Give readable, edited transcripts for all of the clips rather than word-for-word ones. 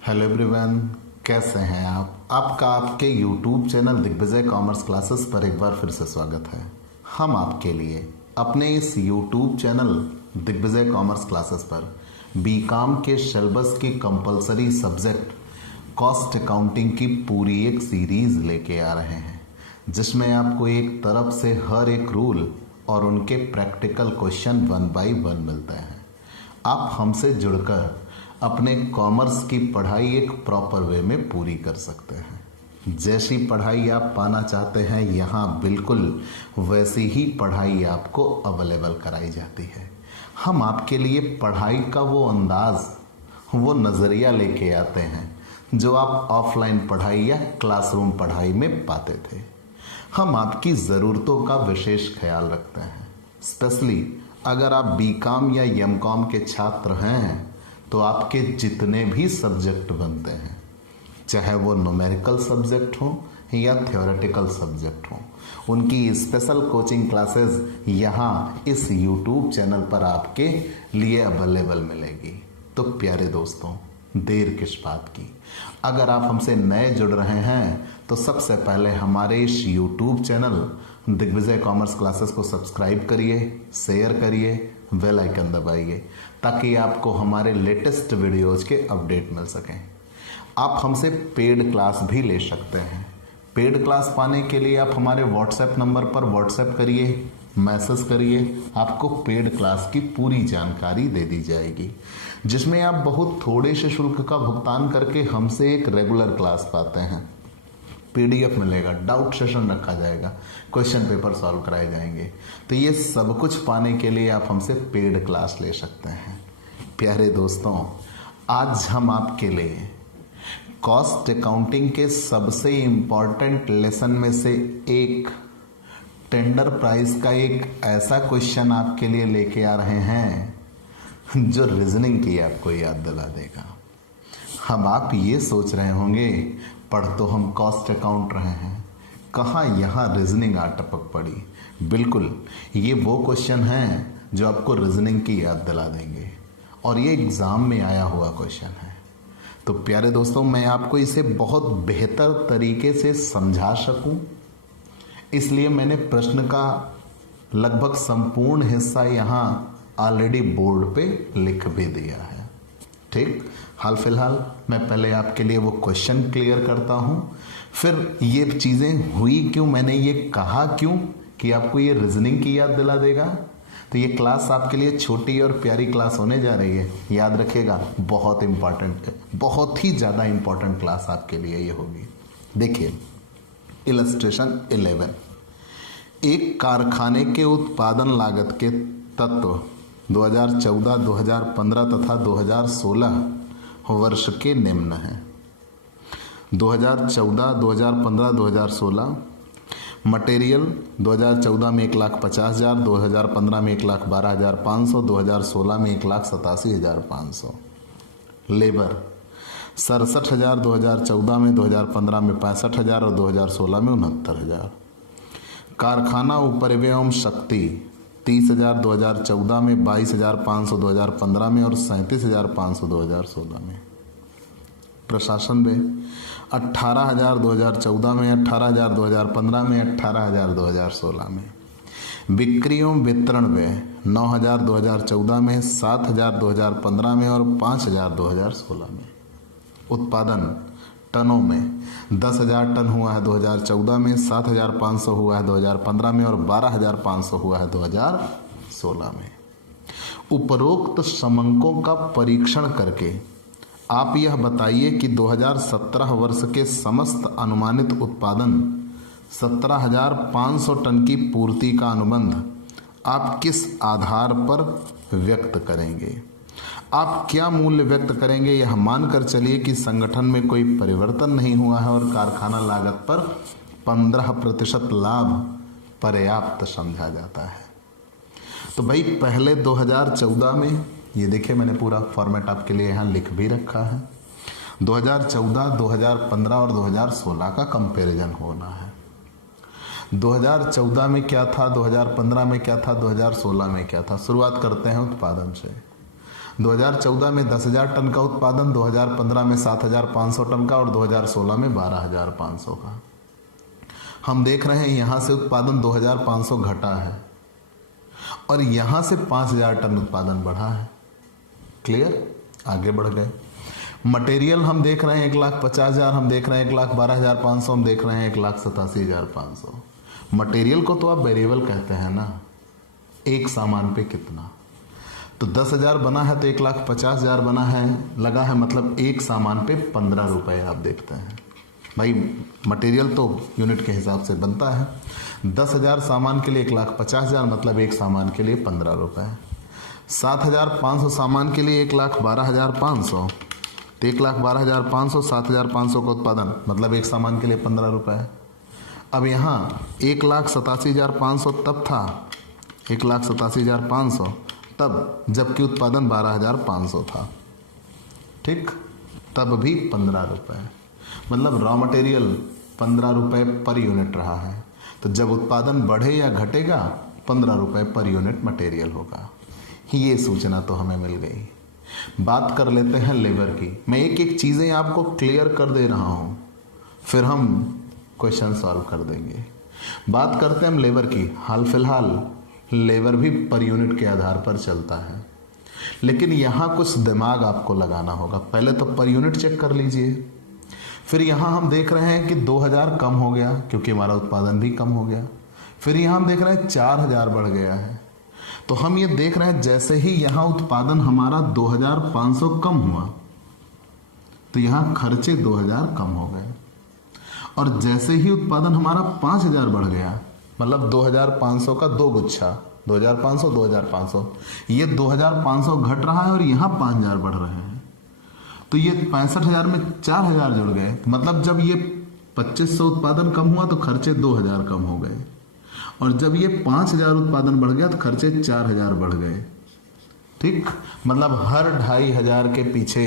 Hello everyone, कैसे हैं आप? आपका आपके YouTube channel Digvijay commerce classes पर एक बार फिर से स्वागत है। हम आपके लिए अपने इस YouTube channel Digvijay commerce classes पर बीकॉम के सिलेबस की कंपलसरी सब्जेक्ट कॉस्ट अकाउंटिंग की पूरी एक सीरीज लेके आ रहे हैं, जिसमें आपको एक तरफ से हर एक रूल और उनके प्रैक्टिकल क्वेश्चन 1 बाय 1 मिलते हैं। आप हमसे जुड़कर अपने कॉमर्स की पढ़ाई एक प्रॉपर वे में पूरी कर सकते हैं। जैसी पढ़ाई आप पाना चाहते हैं, यहाँ बिल्कुल वैसी ही पढ़ाई आपको अवेलेबल कराई जाती है। हम आपके लिए पढ़ाई का वो अंदाज, वो नज़रिया लेके आते हैं जो आप ऑफलाइन पढ़ाई या क्लासरूम पढ़ाई में पाते थे। हम आपकी ज़रूरतों का विशेष ख्याल रखते हैं। स्पेशली अगर आप बीकॉम या एमकॉम के छात्र हैं तो आपके जितने भी सब्जेक्ट बनते हैं, चाहे वो न्यूमेरिकल सब्जेक्ट हो या थ्योरेटिकल सब्जेक्ट हो, उनकी स्पेशल कोचिंग क्लासेस यहाँ इस यूट्यूब चैनल पर आपके लिए अवेलेबल मिलेगी। तो प्यारे दोस्तों, देर किस बात की? अगर आप हमसे नए जुड़ रहे हैं तो सबसे पहले हमारे इस YouTube channel Digvijay commerce classes को सब्सक्राइब करिए, शेयर करिए, बेल आइकन दबाइए ताकि आपको हमारे लेटेस्ट वीडियोज़ के अपडेट मिल सकें। आप हमसे पेड क्लास भी ले सकते हैं। पेड क्लास पाने के लिए आप हमारे व्हाट्सएप नंबर पर व्हाट्सएप करिए, मैसेज करिए, आपको पेड क्लास की पूरी जानकारी दे दी जाएगी, जिसमें आप बहुत थोड़े से शुल्क का भुगतान करके हमसे एक रेगुलर क्लास पाते हैं। PDF मिलेगा, डाउट सेशन रखा जाएगा, क्वेश्चन पेपर सॉल्व कराए जाएंगे। तो ये सब कुछ पाने के लिए आप हमसे पेड क्लास ले सकते हैं। प्यारे दोस्तों, आज हम आपके लिए कॉस्ट अकाउंटिंग के सबसे इम्पॉर्टेंट लेसन में से एक टेंडर प्राइस का एक ऐसा क्वेश्चन आपके लिए लेके आ रहे हैं जो रीजनिंग की आपको याद दिला देगा। हम आप ये सोच रहे होंगे, पढ़ तो हम कॉस्ट अकाउंट रहे हैं, कहाँ यहाँ रीजनिंग आ टपक पड़ी। बिल्कुल, ये वो क्वेश्चन हैं जो आपको रीजनिंग की याद दिला देंगे और ये एग्ज़ाम में आया हुआ क्वेश्चन है। तो प्यारे दोस्तों, मैं आपको इसे बहुत बेहतर तरीके से समझा सकूं, इसलिए मैंने प्रश्न का लगभग संपूर्ण हिस्सा यहाँ ऑलरेडी बोर्ड पे लिख भी दिया है। ठीक, हाल फिलहाल मैं पहले आपके लिए वो क्वेश्चन क्लियर करता हूँ, फिर ये चीज़ें हुई क्यों, मैंने ये कहा क्यों कि आपको ये रीजनिंग की याद दिला देगा। तो ये क्लास आपके लिए छोटी और प्यारी क्लास होने जा रही है, याद रखिएगा, बहुत इम्पॉर्टेंट, बहुत ही ज़्यादा इम्पॉर्टेंट क्लास आपके लिए ये होगी। देखिए, इलस्ट्रेशन 11, एक कारखाने के उत्पादन लागत के तत्व 2014, 2015 तथा 2016 वर्ष के निम्न हैं। 2014, 2015, 2016 मटेरियल 2014 में 1,50,000, 2015 में 1,12,500, 2016 में 1,87,500। लेबर 67,000 2014 में, 2015 में 65,000 और 2016 में 69,000। कारखाना उपरिव्यय एवं शक्ति 30,000 2014 में, 22,500 2015 में और 37,500 2016 में। प्रशासन में 18,000 2014 में, 18,000 2015 में, 18,000 2016 में। बिक्री एवं वितरण व्यय 9,000 2014 में, 7,000 2015 में और 5,000 2016 में। उत्पादन टनों में 10,000 टन हुआ है 2014 में, 7,500 हुआ है 2015 में और 12,500 हुआ है 2016 में। उपरोक्त समंकों का परीक्षण करके आप यह बताइए कि 2017 वर्ष के समस्त अनुमानित उत्पादन 17,500 टन की पूर्ति का अनुबंध आप किस आधार पर व्यक्त करेंगे। आप क्या मूल्य व्यक्त करेंगे, यह मानकर चलिए कि संगठन में कोई परिवर्तन नहीं हुआ है और कारखाना लागत पर 15% लाभ पर्याप्त समझा जाता है। तो भाई, पहले 2014 में, ये देखिए मैंने पूरा फॉर्मेट आपके लिए यहाँ लिख भी रखा है, 2014, 2015 और 2016 का कंपैरिजन होना है। 2014 में क्या था, 2015 में क्या था, 2016 में क्या था। शुरुआत करते हैं उत्पादन से। 2014 में 10,000 टन का उत्पादन, 2015 में 7,500 टन का और 2016 में 12,500 का। हम देख रहे हैं यहाँ से उत्पादन 2,500 घटा है और यहाँ से 5,000 टन उत्पादन बढ़ा है। क्लियर? आगे बढ़ गए। मटेरियल हम देख रहे हैं 1,50,000, हम देख रहे हैं 1,12,500, हम देख रहे हैं 1,87,500। मटेरियल को तो आप वेरिएबल कहते हैं ना, एक सामान पे कितना। तो 10,000 बना है तो 1,50,000 बना है, लगा है, मतलब एक सामान पे 15 रुपए आप देखते हैं। भाई मटेरियल तो यूनिट के हिसाब से बनता है। 10,000 सामान के लिए 1,50,000, मतलब एक सामान के लिए 15 रुपए। 7,500 सामान के लिए 1,12,500, तो 1,12,500, 7,500 का उत्पादन, मतलब एक सामान के लिए 15 रुपए। अब यहाँ 1,87,500 तब था, 1,87,500 तब जबकि उत्पादन 12,500 था। ठीक, तब भी 15 रुपए, मतलब रॉ मटेरियल 15 रुपए पर यूनिट रहा है। तो जब उत्पादन बढ़े या घटेगा 15 रुपए पर यूनिट मटेरियल होगा। ये सूचना तो हमें मिल गई। बात कर लेते हैं लेबर की। मैं एक एक चीज़ें आपको क्लियर कर दे रहा हूँ, फिर हम क्वेश्चन सॉल्व कर देंगे। बात करते हैं हम लेबर की। हाल फिलहाल लेबर भी पर यूनिट के आधार पर चलता है, लेकिन यहाँ कुछ दिमाग आपको लगाना होगा। पहले तो पर यूनिट चेक कर लीजिए, फिर यहाँ हम देख रहे हैं कि 2,000 कम हो गया क्योंकि हमारा उत्पादन भी कम हो गया। फिर यहाँ हम देख रहे हैं 4,000 बढ़ गया है। तो हम ये देख रहे हैं जैसे ही यहाँ उत्पादन हमारा 2,500 कम हुआ तो यहाँ खर्चे 2,000 कम हो गए, और जैसे ही उत्पादन हमारा 5,000 बढ़ गया, मतलब 2,500 का दो गुच्छा, 2,500 2,500, ये 2,500 घट रहा है और यहाँ 5,000 बढ़ रहे हैं। तो ये 65,000 में 4,000 जुड़ गए, मतलब जब ये 2,500 उत्पादन कम हुआ तो खर्चे 2,000 कम हो गए, और जब ये 5,000 उत्पादन बढ़ गया तो खर्चे 4,000 बढ़ गए। ठीक, मतलब हर 2,500 के पीछे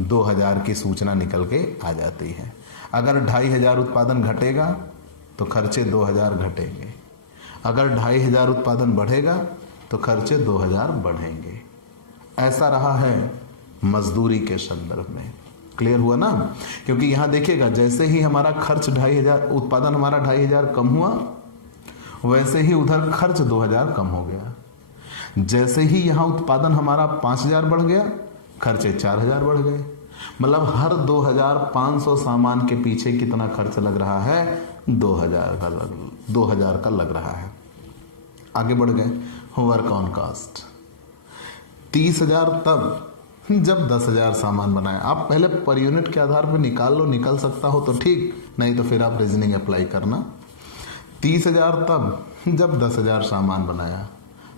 2,000 की सूचना निकल के आ जाती है। अगर 2,500 उत्पादन घटेगा तो खर्चे 2,000 घटेंगे, अगर 2,500 उत्पादन बढ़ेगा तो खर्चे 2,000 बढ़ेंगे। ऐसा रहा है मजदूरी के संदर्भ में। क्लियर हुआ ना? क्योंकि यहां देखिएगा जैसे ही हमारा खर्च 2,500, उत्पादन हमारा 2,500 कम हुआ, वैसे ही उधर खर्च 2,000 कम हो गया। जैसे ही यहां उत्पादन हमारा 5,000 बढ़ गया, खर्चे 4,000 बढ़ गए। मतलब हर 2,500 सामान के पीछे कितना खर्च लग रहा है? 2,000 का लग रहा है। आगे बढ़ गए। वर्क ऑन कास्ट 30,000 तब जब 10,000 सामान बनाए। आप पहले पर यूनिट के आधार पर निकाल लो, निकल सकता हो तो ठीक, नहीं तो फिर आप रीजनिंग अप्लाई करना। 30,000 तब जब 10,000 सामान बनाया,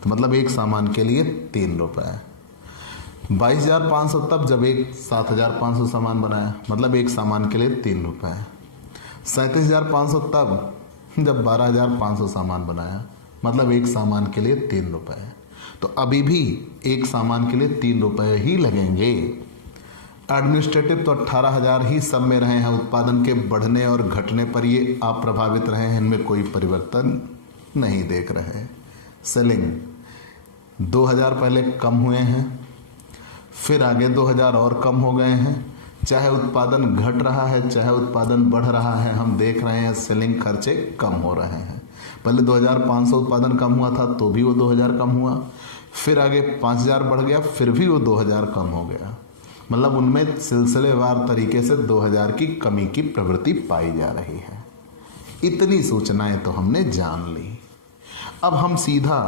तो मतलब एक सामान के लिए 3 रुपए। 22,500 तब जब 7,500 सामान बनाया, मतलब एक सामान के लिए 3 रुपए। 37,500 तब जब 12,500 सामान बनाया, मतलब एक सामान के लिए 3 रुपए। तो अभी भी एक सामान के लिए 3 रुपए ही लगेंगे। एडमिनिस्ट्रेटिव तो 18,000 ही सब में रहे हैं। उत्पादन के बढ़ने और घटने पर ये आप प्रभावित रहे हैं, इनमें कोई परिवर्तन नहीं देख रहे। सेलिंग 2,000 पहले कम हुए हैं, फिर आगे 2,000 और कम हो गए हैं। चाहे उत्पादन घट रहा है चाहे उत्पादन बढ़ रहा है, हम देख रहे हैं सेलिंग खर्चे कम हो रहे हैं। पहले 2,500 उत्पादन कम हुआ था तो भी वो 2,000 कम हुआ, फिर आगे 5,000 बढ़ गया, फिर भी वो 2,000 कम हो गया। मतलब उनमें सिलसिलेवार तरीके से 2,000 की कमी की प्रवृत्ति पाई जा रही है। इतनी सूचनाएं तो हमने जान ली। अब हम सीधा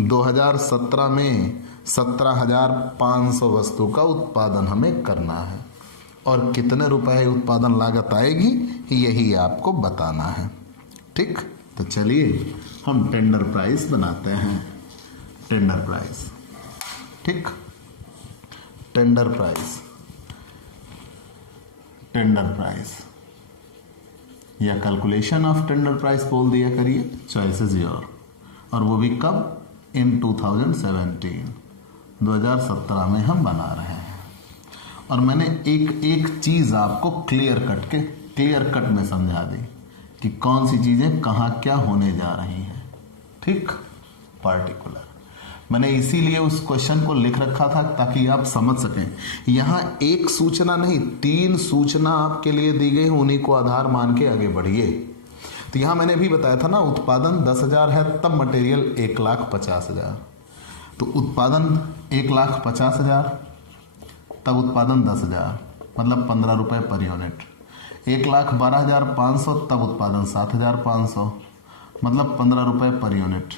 2017 में 17,500 वस्तु का उत्पादन हमें करना है, और कितने रुपए उत्पादन लागत आएगी यही आपको बताना है। ठीक, तो चलिए हम टेंडर प्राइस बनाते हैं। टेंडर प्राइस, ठीक, टेंडर प्राइस, टेंडर प्राइस या कैलकुलेशन ऑफ टेंडर प्राइस बोल दिया करिए, चॉइस इज योर। और वो भी कब? इन 2017 में हम बना रहे हैं। और मैंने एक एक चीज आपको क्लियर कट में समझा दी कि कौन सी चीजें कहाँ क्या होने जा रही हैं। ठीक, पार्टिकुलर। मैंने इसीलिए उस क्वेश्चन को लिख रखा था ताकि आप समझ सकें। यहाँ एक सूचना नहीं, 3 सूचना आपके लिए दी गई, उन्हीं को आधार मान के आगे बढ़िए। तो यहाँ मैंने भी बताया था ना, उत्पादन 10,000 है तब मटेरियल 1,50,000। तो उत्पादन 1,50,000 तब उत्पादन 10,000 मतलब 15 रुपये पर यूनिट। 1,12,500 तब उत्पादन 7,500 मतलब 15 रुपये पर यूनिट।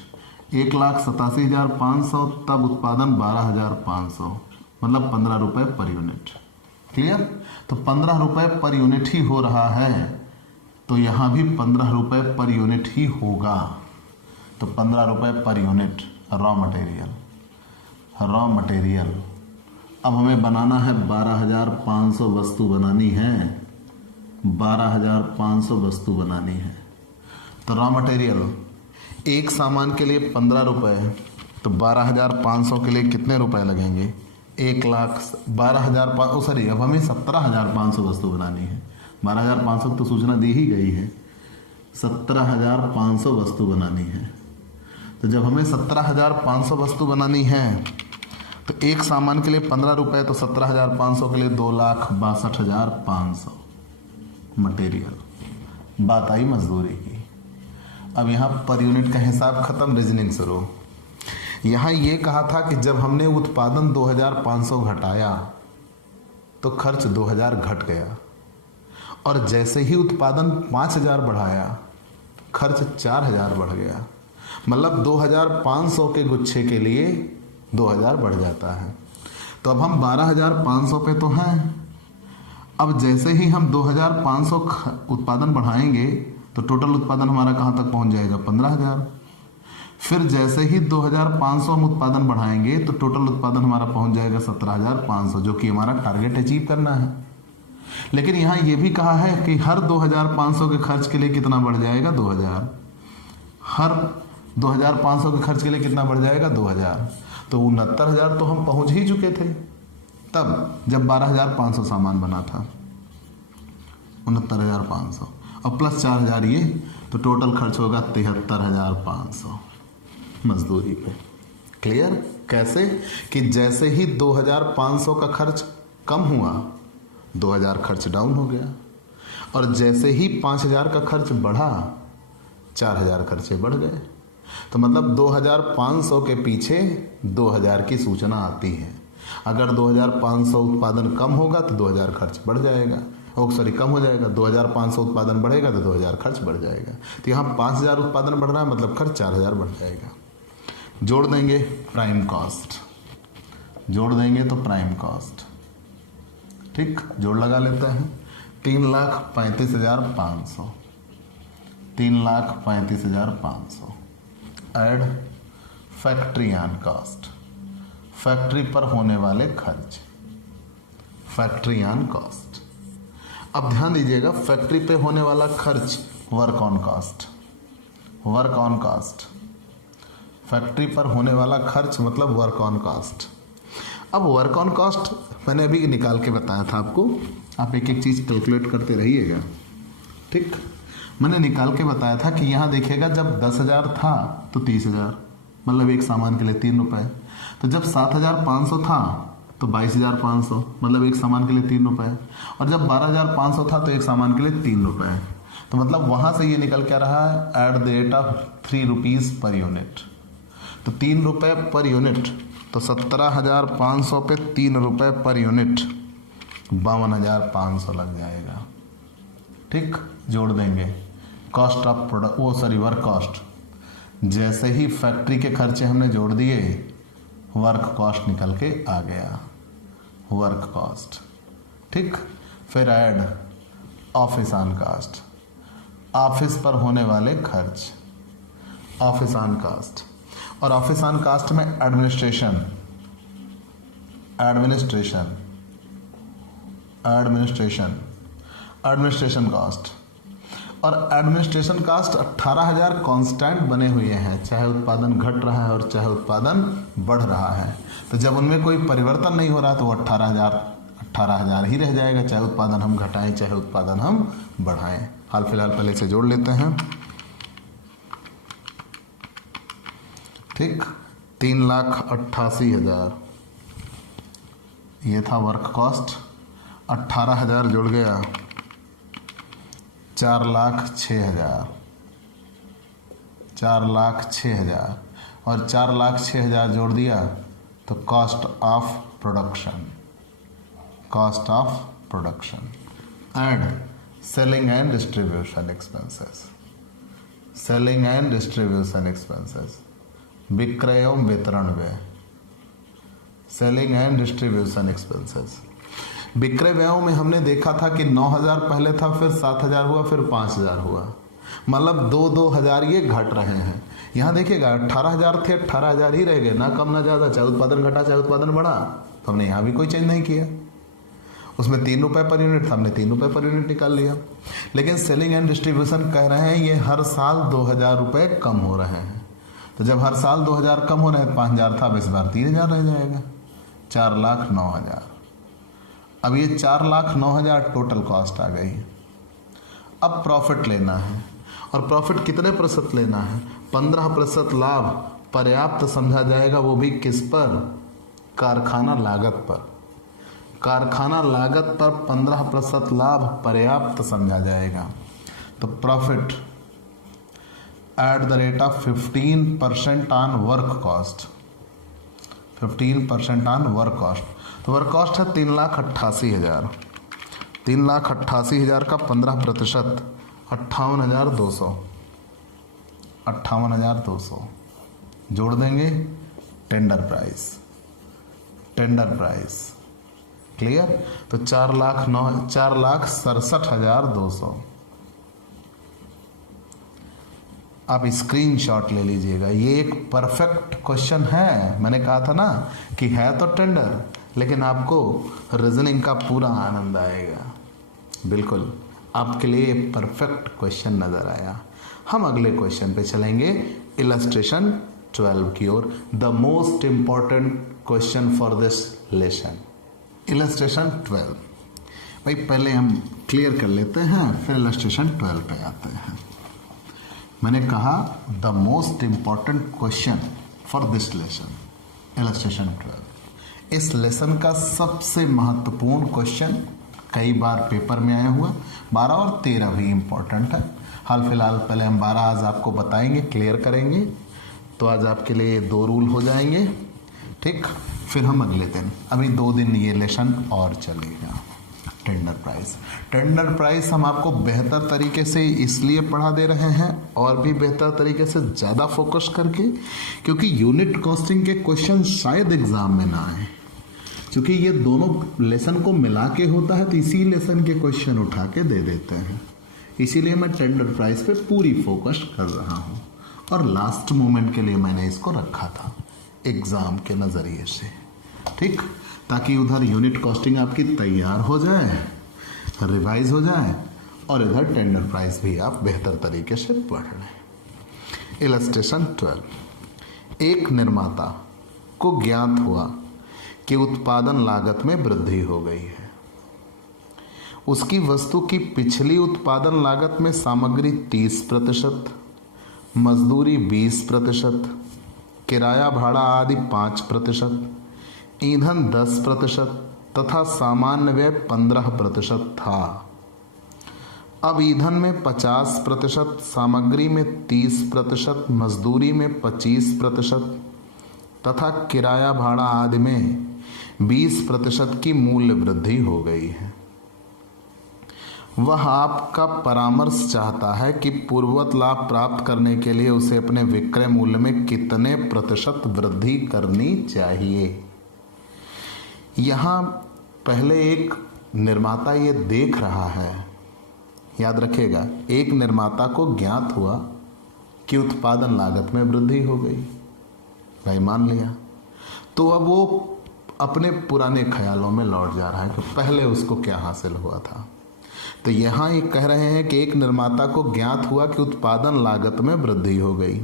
1,87,500 तब उत्पादन 12,500 मतलब 15 रुपये पर यूनिट। क्लियर? तो 15 रुपये पर यूनिट ही हो रहा है, तो यहाँ भी 15 रुपये पर यूनिट ही होगा। तो 15 रुपये पर यूनिट रॉ मटेरियल। अब हमें बनाना है 12,500 वस्तु बनानी है, 12,500 वस्तु बनानी है। तो रॉ मटेरियल एक सामान के लिए 15 रुपये, तो 12,500 के लिए कितने रुपए लगेंगे? 1,12,500 सॉरी, अब हमें 17,500 वस्तु बनानी है। 12,500 तो सूचना दी ही गई है, 17,500 वस्तु बनानी है। तो जब हमें 17,500 वस्तु बनानी है तो एक सामान के लिए 15 रुपये, तो 17,500 के लिए 2,62,500 मटेरियल। बात आई मजदूरी की। अब यहाँ पर यूनिट का हिसाब खत्म, रीजनिंग शुरू। यहाँ ये कहा था कि जब हमने उत्पादन 2,500 घटाया तो खर्च 2,000 घट गया, और जैसे ही उत्पादन 5,000 बढ़ाया खर्च 4,000 बढ़ गया। मतलब 2,500 के गुच्छे के लिए 2,000 बढ़ जाता है। तो अब हम 12,500 पे तो हैं। अब जैसे ही हम 2,500 उत्पादन बढ़ाएंगे तो टोटल उत्पादन हमारा कहाँ तक पहुँच जाएगा? 15,000। फिर जैसे ही 2,500 हम उत्पादन बढ़ाएंगे तो टोटल उत्पादन हमारा पहुँच जाएगा 17,500, जो कि हमारा टारगेट अचीव करना है। लेकिन यहाँ ये भी कहा है कि हर 2,500 के खर्च के लिए कितना बढ़ जाएगा? 2,000। हर 2,500 के खर्च के लिए कितना बढ़ जाएगा? 2,000। तो 69,000 तो हम पहुंच ही चुके थे तब जब 12,500 सामान बना था। 69,500 और प्लस 4,000 ये, तो टोटल खर्च होगा 73,500 मजदूरी पे। क्लियर? कैसे? कि जैसे ही 2,500 का खर्च कम हुआ 2,000 खर्च डाउन हो गया, और जैसे ही 5,000 का खर्च बढ़ा 4,000 खर्चे बढ़ गए। तो मतलब 2,500 के पीछे 2,000 की सूचना आती है। अगर 2,500 उत्पादन कम होगा तो 2,000 खर्च बढ़ जाएगा, कम हो जाएगा। 2,500 उत्पादन बढ़ेगा तो 2,000 खर्च बढ़ जाएगा। तो यहाँ 5,000 उत्पादन बढ़ रहा है, मतलब खर्च 4,000 बढ़ जाएगा। जोड़ देंगे प्राइम कॉस्ट, जोड़ देंगे तो प्राइम कॉस्ट। ठीक, जोड़ लगा लेते हैं। 3,35,500, 3,35,500 add factory on cost, factory पर होने वाले खर्च, फैक्ट्री ऑन कॉस्ट। अब ध्यान दीजिएगा, फैक्ट्री पे होने वाला खर्च work on cost, work on cost. Factory पर होने वाला खर्च मतलब वर्क ऑन कॉस्ट। अब वर्क ऑन कॉस्ट मैंने अभी निकाल के बताया था आपको, आप एक एक चीज़ कैलकुलेट करते रहिएगा। ठीक, मैंने निकाल के बताया था कि यहाँ देखिएगा, जब 10,000 था तो 30,000 मतलब एक सामान के लिए 3 रुपये। तो जब 7,500 था तो 22,500 मतलब एक सामान के लिए 3 रुपये। और जब 12,500 था तो एक सामान के लिए 3 रुपये। तो मतलब वहाँ से ये निकल क्या रहा है, at the rate of 3 rupees per unit. तो 3 रुपये पर यूनिट, तो 17,500 पे 3 रुपये पर यूनिट 52,500 लग जाएगा। ठीक, जोड़ देंगे cost of product, work cost. जैसे ही फैक्ट्री के खर्चे हमने जोड़ दिए, वर्क कॉस्ट निकल के आ गया, वर्क कॉस्ट। ठीक, फिर add office on cost, office पर होने वाले खर्च, ऑफिस ऑन कॉस्ट। और ऑफिस ऑन कॉस्ट में administration, administration, administration, administration cost. और एडमिनिस्ट्रेशन कॉस्ट 18,000 कांस्टेंट बने हुए हैं, चाहे उत्पादन घट रहा है और चाहे उत्पादन बढ़ रहा है। तो जब उनमें कोई परिवर्तन नहीं हो रहा तो वो 18,000 ही रह जाएगा, चाहे उत्पादन हम घटाएं चाहे उत्पादन हम बढ़ाएं। हाल फिलहाल पहले से जोड़ लेते हैं। ठीक, 3,88,000 ये था वर्क कॉस्ट। 18,000 जुड़ गया 4,06,000, 4,06,000 और 4,06,000 जोड़ दिया तो cost of production, cost of production and selling and distribution expenses, selling and distribution expenses, विक्रय एवं वितरण व्यय, सेलिंग एंड डिस्ट्रीब्यूशन एक्सपेंसेस। विक्रय व्ययों में हमने देखा था कि 9,000 पहले था, फिर 7,000 हुआ, फिर 5,000 हुआ, मतलब 2,000 ये घट रहे हैं। यहाँ देखिएगा 18,000 थे, 18,000 ही रह गए, ना कम ना ज़्यादा, चाहे उत्पादन घटा चाहे उत्पादन बढ़ा, तो हमने यहाँ भी कोई चेंज नहीं किया। उसमें 3 रुपये पर यूनिट था, हमने 3 रुपये पर यूनिट निकाल लिया। लेकिन सेलिंग एंड डिस्ट्रीब्यूशन कह रहे हैं ये हर साल 2,000 रुपये कम हो रहे हैं, तो जब हर साल 2,000 कम हो रहे हैं, 5,000 था, अब इस बार 3,000 रह जाएगा, 4,09,000। अब ये 4,09,000 टोटल कॉस्ट आ गई। अब प्रॉफिट लेना है, और प्रॉफिट कितने प्रतिशत लेना है? 15% लाभ पर्याप्त समझा जाएगा, वो भी किस पर? कारखाना लागत पर। कारखाना लागत पर 15% लाभ पर्याप्त समझा जाएगा। तो profit at the rate of 15% on work cost, 15% on work cost. तो वर्क कॉस्ट है 3,88,000, 3,88,000 का 15% 58,200, 58,200 जोड़ देंगे tender price, tender price clear. तो 4,67,200। आप स्क्रीनशॉट ले लीजिएगा, ये एक परफेक्ट क्वेश्चन है। मैंने कहा था ना कि है तो टेंडर, लेकिन आपको रीजनिंग का पूरा आनंद आएगा। बिल्कुल आपके लिए परफेक्ट क्वेश्चन नजर आया। हम अगले क्वेश्चन पे चलेंगे, इलस्ट्रेशन 12 की ओर, the most important question for this lesson. Illustration 12 भाई पहले हम क्लियर कर लेते हैं, फिर इलस्ट्रेशन 12 पे आते हैं। मैंने कहा the most important question for this lesson, illustration 12। इस लेसन का सबसे महत्वपूर्ण क्वेश्चन, कई बार पेपर में आया हुआ, 12 और 13 भी इंपॉर्टेंट है। हाल फिलहाल पहले हम 12 आज आपको बताएंगे, क्लियर करेंगे, तो आज आपके लिए 2 रूल हो जाएंगे, ठीक। फिर हम अगले दिन, अभी 2 दिन ये लेसन और चलेगा। टेंडर प्राइस, टेंडर प्राइस हम आपको बेहतर तरीके से इसलिए पढ़ा दे रहे हैं, और भी बेहतर तरीके से ज़्यादा फोकस करके, क्योंकि यूनिट कॉस्टिंग के क्वेश्चन शायद एग्जाम में ना आए, क्योंकि ये दोनों लेसन को मिला के होता है, तो इसी लेसन के क्वेश्चन उठा के दे देते हैं। इसीलिए मैं टेंडर प्राइस पे पूरी फोकस कर रहा हूँ, और लास्ट मोमेंट के लिए मैंने इसको रखा था एग्जाम के नज़रिए से, ठीक, ताकि उधर यूनिट कॉस्टिंग आपकी तैयार हो जाए, रिवाइज हो जाए, और इधर टेंडर प्राइस भी आप बेहतर तरीके से पढ़ लें। इलस्ट्रेशन 12, एक निर्माता को ज्ञात हुआ कि उत्पादन लागत में वृद्धि हो गई है। उसकी वस्तु की पिछली उत्पादन लागत में सामग्री 30%, मजदूरी 20%, किराया भाड़ा आदि 5%, ईंधन 10% तथा सामान्य व्यय 15% था। अब ईंधन में 50%, सामग्री में 30%, मजदूरी में 25% तथा किराया भाड़ा आदि में 20% की मूल्य वृद्धि हो गई है। वह आपका परामर्श चाहता है कि पूर्ववत लाभ प्राप्त करने के लिए उसे अपने विक्रय मूल्य में कितने प्रतिशत वृद्धि करनी चाहिए। यहाँ पहले एक निर्माता ये देख रहा है, याद रखिएगा, एक निर्माता को ज्ञात हुआ कि उत्पादन लागत में वृद्धि हो गई, भाई मान लिया, तो अब वो अपने पुराने ख्यालों में लौट जा रहा है कि पहले उसको क्या हासिल हुआ था। तो यहाँ ये कह रहे हैं कि एक निर्माता को ज्ञात हुआ कि उत्पादन लागत में वृद्धि हो गई,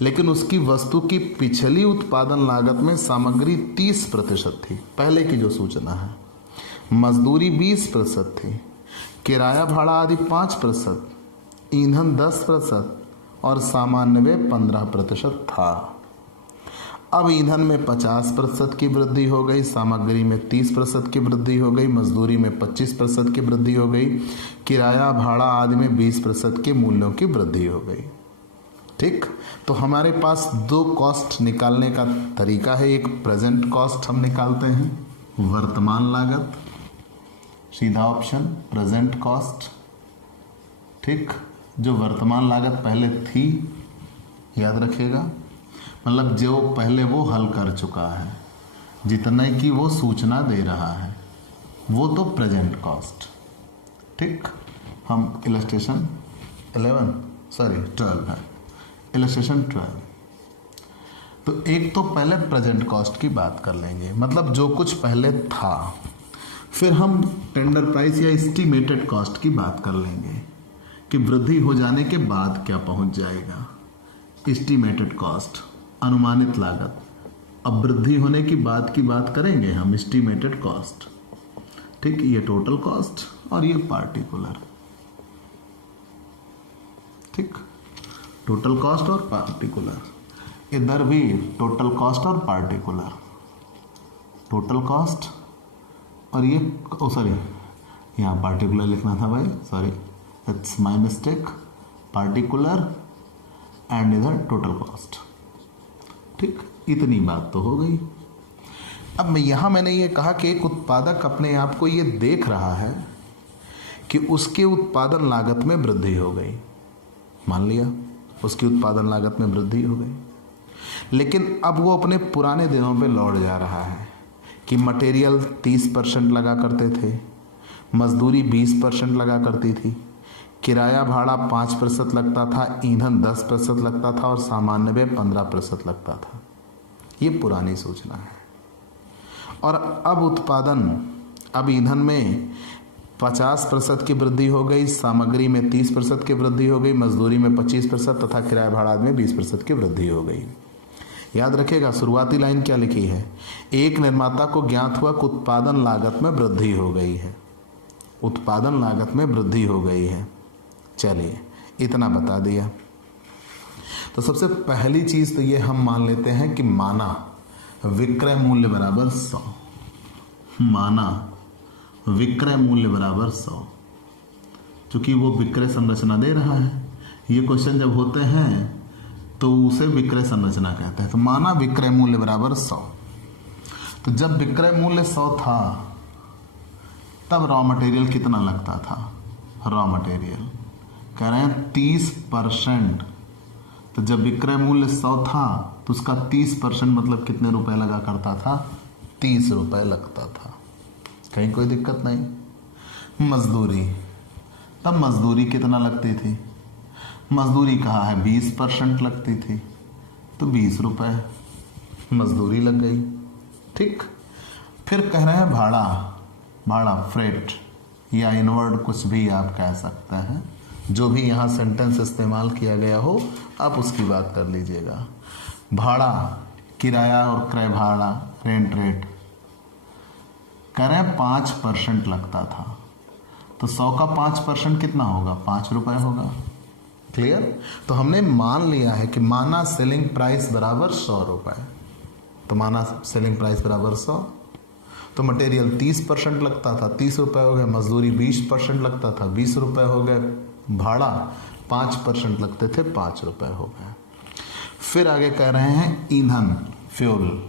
लेकिन उसकी वस्तु की पिछली उत्पादन लागत में सामग्री 30% थी, पहले की जो सूचना है, मजदूरी 20% थी, किराया भाड़ा आदि 5%, ईंधन 10% और सामान्य व्यय 15% था। अब ईंधन में 50% की वृद्धि हो गई, सामग्री में 30% की वृद्धि हो गई, मजदूरी में 25% की वृद्धि हो गई, किराया भाड़ा आदि में 20% के मूल्यों की वृद्धि हो गई। ठीक, तो हमारे पास दो कॉस्ट निकालने का तरीका है। एक प्रेजेंट कॉस्ट हम निकालते हैं, वर्तमान लागत, सीधा ऑप्शन प्रेजेंट कॉस्ट। ठीक, जो वर्तमान लागत पहले थी, याद रखिएगा, मतलब जो पहले वो हल कर चुका है, जितने की वो सूचना दे रहा है, वो तो प्रेजेंट कॉस्ट। ठीक, हम इलस्ट्रेशन 12 है, इलस्ट्रेशन 12। तो एक तो पहले प्रेजेंट कॉस्ट की बात कर लेंगे, मतलब जो कुछ पहले था। फिर हम टेंडर प्राइस या एस्टीमेटेड कॉस्ट की बात कर लेंगे कि वृद्धि हो जाने के बाद क्या पहुंच जाएगा। एस्टीमेटेड कॉस्ट, अनुमानित लागत। अब वृद्धि होने की बाद की बात करेंगे हम, एस्टीमेटेड कॉस्ट। ठीक, ये टोटल कॉस्ट और ये पार्टिकुलर। ठीक, टोटल कॉस्ट और पार्टिकुलर, इधर भी टोटल कॉस्ट और पार्टिकुलर, टोटल कॉस्ट और ये सॉरी, यहाँ पार्टिकुलर लिखना था भाई, sorry, it's my mistake, particular and इधर टोटल कॉस्ट। ठीक, इतनी बात तो हो गई। अब मैंने ये कहा कि एक उत्पादक अपने आप को ये देख रहा है कि उसके उत्पादन लागत में वृद्धि हो गई। मान लिया उसकी उत्पादन लागत में वृद्धि हो गई, लेकिन अब वो अपने पुराने दिनों पे लौट जा रहा है कि मटेरियल 30% लगा करते थे, मजदूरी 20% लगा करती थी, किराया भाड़ा 5% लगता था, ईंधन 10% लगता था और सामान्य व्यय 15% लगता था। ये पुरानी सूचना है। और अब ईंधन में 50% की वृद्धि हो गई, सामग्री में 30% की वृद्धि हो गई, मजदूरी में 25% तथा किराया भाड़ा में 20% की वृद्धि हो गई। याद रखिएगा, शुरुआती लाइन क्या लिखी है, एक निर्माता को ज्ञात हुआ कि उत्पादन लागत में वृद्धि हो गई है, उत्पादन लागत में वृद्धि हो गई है। चलिए, इतना बता दिया। तो सबसे पहली चीज तो ये हम मान लेते हैं कि माना विक्रय मूल्य बराबर 100, माना विक्रय मूल्य बराबर 100, क्योंकि वो विक्रय संरचना दे रहा है। ये क्वेश्चन जब होते हैं तो उसे विक्रय संरचना कहते हैं। तो माना विक्रय मूल्य बराबर 100। तो जब विक्रय मूल्य 100 था तब रॉ मटेरियल कितना लगता था, रॉ मटेरियल कह रहे हैं 30%। तो जब विक्रय मूल्य 100 था तो उसका 30% मतलब कितने रुपए लगा करता था, 30 रुपए लगता था। कहीं कोई दिक्कत नहीं। मजदूरी, तब मजदूरी कितना लगती थी, मजदूरी कहा है 20% लगती थी, तो 20 रुपए मजदूरी लग गई। ठीक, फिर कह रहे हैं भाड़ा फ्रेट या इनवर्ड कुछ भी आप कह सकते हैं, जो भी यहाँ सेंटेंस इस्तेमाल किया गया हो आप उसकी बात कर लीजिएगा। भाड़ा, किराया और क्रय भाड़ा, रेंट रेट कह रहे हैं 5% लगता था। तो 100 का 5% कितना होगा, 5 रुपए होगा। क्लियर। तो हमने मान लिया है कि माना सेलिंग प्राइस बराबर 100 रुपए, तो माना सेलिंग प्राइस बराबर 100, तो मटेरियल 30% लगता था, 30 रुपए हो गए, मजदूरी 20% लगता था, 20 रुपए हो गए, भाड़ा 5% लगते थे, 5 रुपए हो गए। फिर आगे कह रहे हैं ईंधन, फ्यूल,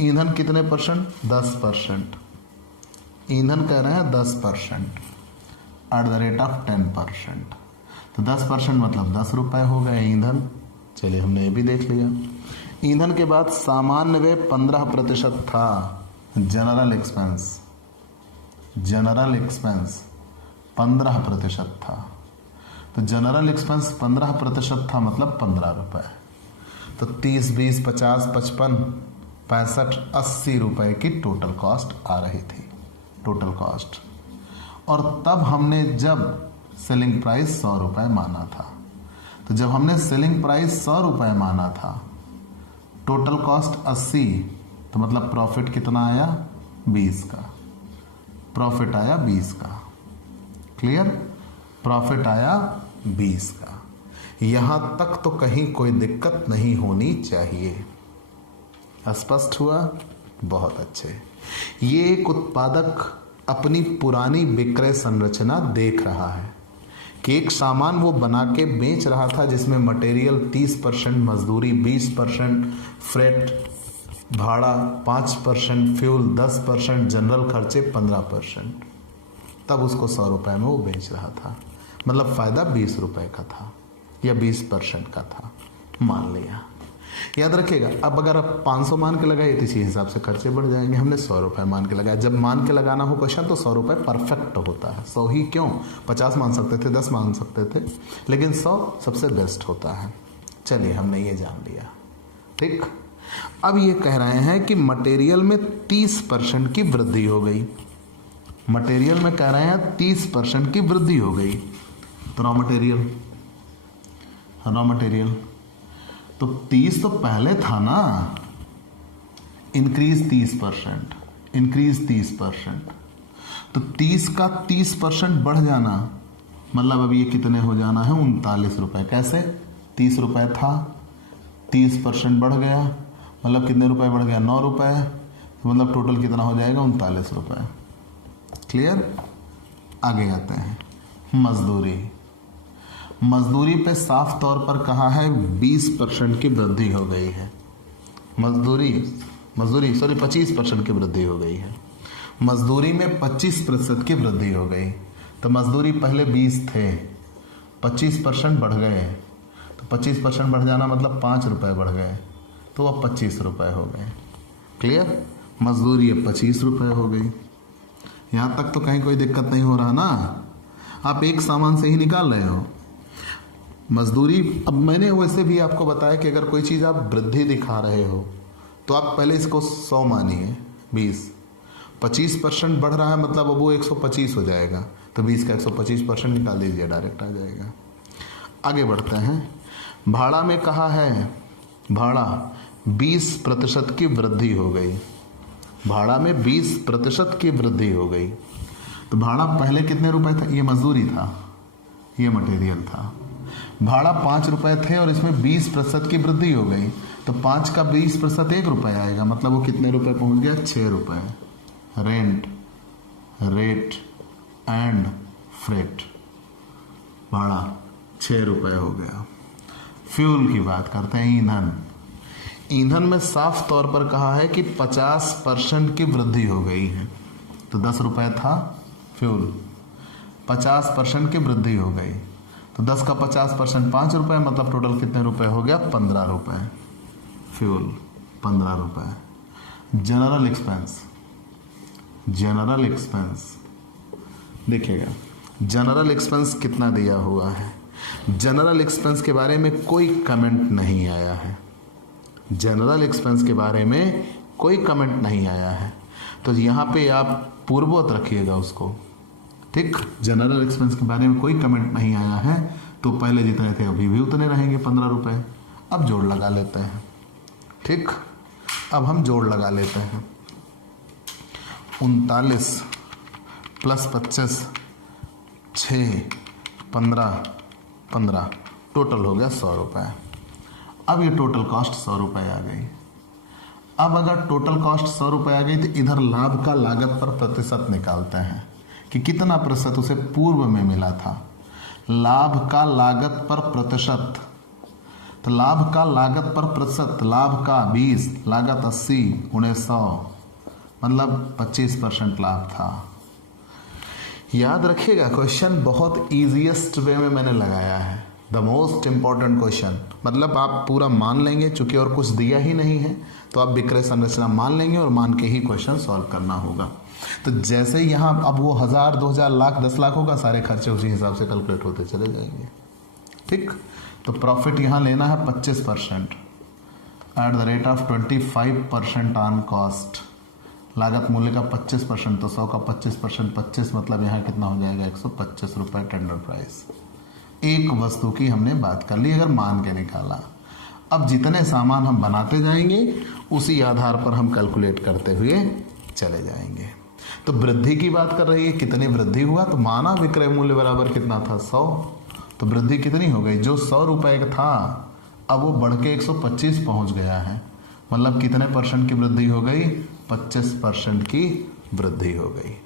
ईंधन कितने परसेंट, 10%। ईंधन कह रहे हैं 10% एट द रेट ऑफ 10%। तो 10% मतलब 10 रुपए हो गए ईंधन। चलिए, हमने ये भी देख लिया। ईंधन के बाद सामान्य व्यय 15% था, जनरल एक्सपेंस 15% था। तो जनरल एक्सपेंस 15% था मतलब 15 रुपए। तो 30, 20, 50, 55, 65, 80 रुपए की टोटल कॉस्ट आ रही थी, टोटल कॉस्ट। और तब हमने जब सेलिंग प्राइस 100 रुपए माना था, तो जब हमने सेलिंग प्राइस 100 रुपए माना था, टोटल कॉस्ट 80, तो मतलब प्रॉफिट कितना आया, 20 का। प्रॉफिट आया 20 का। क्लियर, प्रॉफिट आया 20 का। यहां तक तो कहीं कोई दिक्कत नहीं होनी चाहिए। स्पष्ट हुआ? बहुत अच्छे। ये एक उत्पादक अपनी पुरानी विक्रय संरचना देख रहा है कि एक सामान वो बना के बेच रहा था जिसमें मटेरियल 30%, मजदूरी 20%, फ्रेट भाड़ा 5%, फ्यूल 10%, जनरल खर्चे 15%। तब उसको 100 रुपये में वो बेच रहा था, मतलब फ़ायदा 20 रुपये का था या 20% का था, मान लिया। याद रखिएगा, अब अगर आप 500 मान के लगाइए तो इसी हिसाब से खर्चे बढ़ जाएंगे। हमने 100 रुपये मान के लगाया। जब मान के लगाना हो क्वेश्चन तो 100 रुपये परफेक्ट होता है। 100 ही क्यों, 50 मान सकते थे, 10 मान सकते थे, लेकिन 100 सबसे बेस्ट होता है। चलिए, हमने ये जान लिया। ठीक, अब ये कह रहे हैं कि मटेरियल में 30% की वृद्धि हो गई। मटेरियल में कह रहे हैं 30% की वृद्धि हो गई। तो रॉ मटेरियल तो 30 तो पहले था ना, इंक्रीज 30%, तो 30 का 30% बढ़ जाना, मतलब अब ये कितने हो जाना है, 39 रुपये। कैसे? 30 रुपये था, 30% बढ़ गया, मतलब कितने रुपए बढ़ गया, 9 रुपये, मतलब टोटल कितना हो जाएगा, 39 रुपये। क्लियर? आगे आते हैं। मजदूरी पे साफ तौर पर कहा है 20% की वृद्धि हो गई है। मजदूरी 25% की वृद्धि हो गई है। मजदूरी में 25% की वृद्धि हो गई। तो मजदूरी पहले 20 थे, 25% बढ़ गए, तो 25% बढ़ जाना मतलब 5 रुपये बढ़ गए, तो अब 25 रुपये हो गए। क्लियर? मजदूरी अब 25 रुपये हो गई। यहाँ तक तो कहीं कोई दिक्कत नहीं हो रहा ना, आप एक सामान से ही निकाल रहे हो मजदूरी। अब मैंने वैसे भी आपको बताया कि अगर कोई चीज़ आप वृद्धि दिखा रहे हो तो आप पहले इसको 100 मानिए, 25% बढ़ रहा है, मतलब अब वो 125 हो जाएगा, तो 20 का 125% निकाल दीजिए, डायरेक्ट आ जाएगा। आगे बढ़ते हैं। भाड़ा में कहा है, भाड़ा 20% की वृद्धि हो गई। भाड़ा में 20% की वृद्धि हो गई। तो भाड़ा पहले कितने रुपए था, ये मजदूरी था, ये मटेरियल था। भाड़ा 5 रुपए थे और इसमें 20% की वृद्धि हो गई, तो 5 का 20% 1 रुपये आएगा, मतलब वो कितने रुपए पहुंच गया, 6 रुपये। रेंट, रेट एंड फ्रेट, भाड़ा 6 रुपये हो गया। फ्यूल की बात करते हैं, ईंधन। ईंधन में साफ तौर पर कहा है कि 50% की वृद्धि हो गई है। तो 10 रुपये था फ्यूल, 50% की वृद्धि हो गई, तो 10 का 50% 5 रुपये, मतलब टोटल कितने रुपए हो गया, 15 रुपये। फ्यूल 15 रुपये। जनरल एक्सपेंस देखिएगा, जनरल एक्सपेंस कितना दिया हुआ है। जनरल एक्सपेंस के बारे में कोई कमेंट नहीं आया है। जनरल एक्सपेंस के बारे में कोई कमेंट नहीं आया है, तो यहाँ पे आप पूर्ववत रखिएगा उसको। ठीक, जनरल एक्सपेंस के बारे में कोई कमेंट नहीं आया है, तो पहले जितने थे अभी भी उतने रहेंगे, 15 रुपये। अब जोड़ लगा लेते हैं। ठीक, अब हम जोड़ लगा लेते हैं। 39 + 25, 6, 15, टोटल हो गया 100 रुपये। अब ये टोटल कॉस्ट 100 रुपये आ गई। अब अगर टोटल कॉस्ट 100 रुपये आ गई तो इधर लाभ का लागत पर प्रतिशत निकालते हैं कि कितना प्रतिशत उसे पूर्व में मिला था। लाभ का लागत पर प्रतिशत, तो लाभ का लागत पर प्रतिशत, लाभ का 20, लागत 80 × 100, मतलब 25% लाभ था। याद रखिएगा, क्वेश्चन बहुत ईजीएस्ट वे में मैंने लगाया है, द मोस्ट इंपॉर्टेंट क्वेश्चन। मतलब आप पूरा मान लेंगे, चूंकि और कुछ दिया ही नहीं है, तो आप विक्रय संरचना मान लेंगे और मान के ही क्वेश्चन सॉल्व करना होगा। तो जैसे ही यहाँ अब वो 1000, 2000, लाख, 10 लाख होगा, सारे खर्चे उसी हिसाब से कैलकुलेट होते चले जाएंगे। ठीक, तो प्रॉफिट यहाँ लेना है 25% at the rate of 25% on cost. लागत मूल्य का 25%, तो 100 का 25%, 25 मतलब यहाँ कितना हो जाएगा, 125 रुपये टेंडर प्राइस। एक वस्तु की हमने बात कर ली, अगर मान के निकाला। अब जितने सामान हम बनाते जाएंगे उसी आधार पर हम कैलकुलेट करते हुए चले जाएंगे। तो वृद्धि की बात कर रही है, कितनी वृद्धि हुआ, तो माना विक्रय मूल्य बराबर कितना था, 100, तो वृद्धि कितनी हो गई, जो 100 रुपए का था अब वो बढ़ के 125 पहुंच गया है। मतलब कितने परसेंट की वृद्धि हो गई, 25% की वृद्धि हो गई।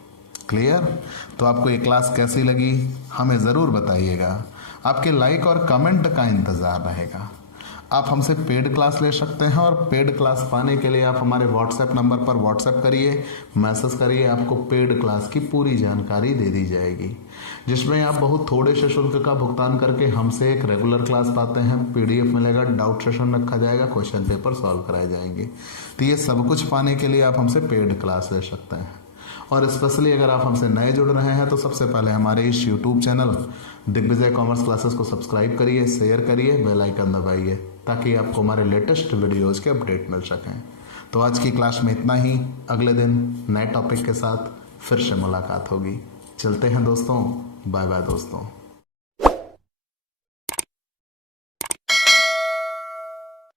क्लियर। तो आपको ये क्लास कैसी लगी हमें ज़रूर बताइएगा। आपके लाइक और कमेंट का इंतज़ार रहेगा। आप हमसे पेड क्लास ले सकते हैं और पेड क्लास पाने के लिए आप हमारे व्हाट्सएप नंबर पर व्हाट्सएप करिए, मैसेज करिए, आपको पेड क्लास की पूरी जानकारी दे दी जाएगी, जिसमें आप बहुत थोड़े से शुल्क का भुगतान करके हमसे एक रेगुलर क्लास पाते हैं। पीडीएफ मिलेगा, डाउट सेशन रखा जाएगा, क्वेश्चन पेपर सॉल्व कराए जाएंगे। तो ये सब कुछ पाने के लिए आप हमसे पेड क्लास ले सकते हैं। और स्पेशली अगर आप हमसे नए जुड़ रहे हैं तो सबसे पहले हमारे इस YouTube channel Digvijay commerce classes को सब्सक्राइब करिए, शेयर करिए, बेल आइकन दबाइए, ताकि आपको हमारे लेटेस्ट वीडियोज़ के अपडेट मिल सकें। तो आज की क्लास में इतना ही। अगले दिन नए टॉपिक के साथ फिर से मुलाकात होगी। चलते हैं दोस्तों, बाय बाय दोस्तों।